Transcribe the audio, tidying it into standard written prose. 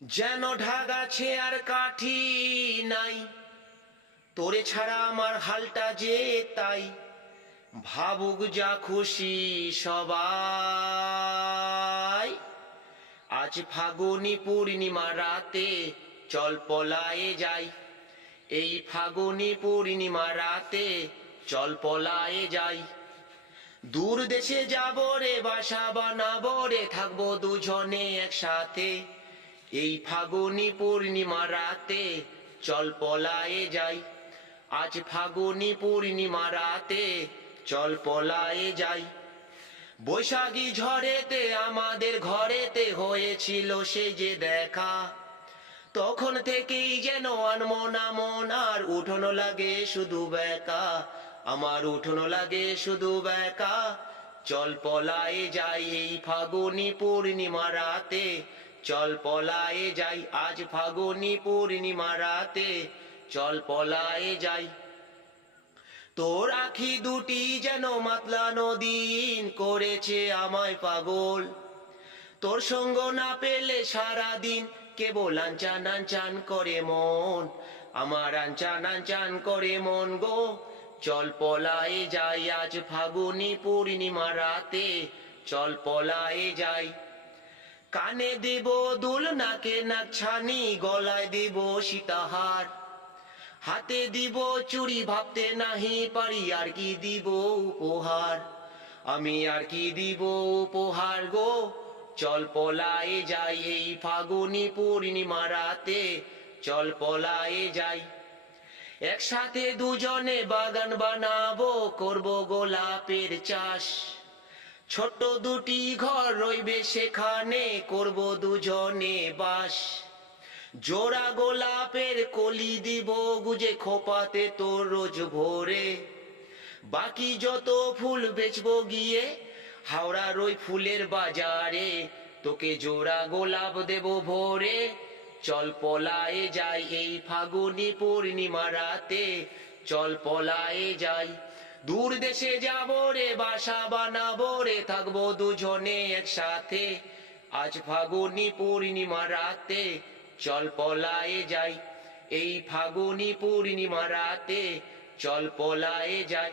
যেন ঢাগাছে আর কাঠি নাই, তোরে ছাড়া আমার হালটা যে তাই। ভাবুক যা খুশি সবাই, আজ ফাগুনি পূর্ণিমা রাতে চল পলায়ে যাই। এই ফাগুনি পূর্ণিমা রাতে চল পলায়ে যাই। দূর দেশে যাব রে, বাসা বানাবো রে, থাকবো দুজনে একসাথে। এই ফাগুনি পূর্ণিমা রাতে চল পলায়ে যাই। আজ ফাগুনি পূর্ণিমা রাতে চল পলায়ে যাই। বৈশাখী ঝড়েতে আমাদের ঘরেতে হয়েছিল সে যে দেখা, তখন থেকেই যেন আনমনা মন, আর উঠোনো লাগে শুধু বেকা, আমার উঠোনো লাগে শুধু বেকা। চল পলায়ে যাই এই ফাগুনি পূর্ণিমা রাতে, চল পলায়ে যাই। আজ ফাগুনি পূর্ণিমা রাতে চল পলায়ে যাই। তোর আখি দুটি যেন মাতলানো দিন করেছে আমায় পাগল, তোর সঙ্গ না পেলে সারা দিন কেবল আনচান আনচান করে মন, আমার আনচান আনচান করে মন গো। চল পলায়ে যাই আজ ফাগুনি পূর্ণিমা রাতে, চল পলায়ে যাই। কানে দেব দুল, নাকে নাক ছানি, গলায় দেব সীতাহার, হাতে দিব চুড়ি, ভাবতে নাহি পারি আর কি দিব উপহার, আমি আর কি দিব উপহার গো। চল পলায়ে যাই এই ফাগুনি পূর্ণিমা রাতে, চল পলায়ে যাই। একসাথে দুজনে বাগান বানাবো, করব গোলাপের চাষ, ছোট্ট দুটি ঘর রইবে সেখানে, করব দুজনে বাস। জোড়া গোলাপের কলি দিব গুজে খোপাতে তোর রোজ ভোরে, বাকি যত ফুল বেচবো গিয়ে হাওড়ার ওই ফুলের বাজারে, তোকে জোড়া গোলাপ দেব ভোরে। চল পলায়ে যাই এই ফাগুনি পূর্ণিমা রাতে, চল পলায়ে যাই। দূর দেশে যাবো রে, বাসা বানাবো রে, থাকবো দুজনে একসাথে। আজ ফাগুনি পূর্ণিমা রাতে চল পলায়ে যাই। এই ফাগুনি পূর্ণিমা রাতে চল পলায়ে যাই।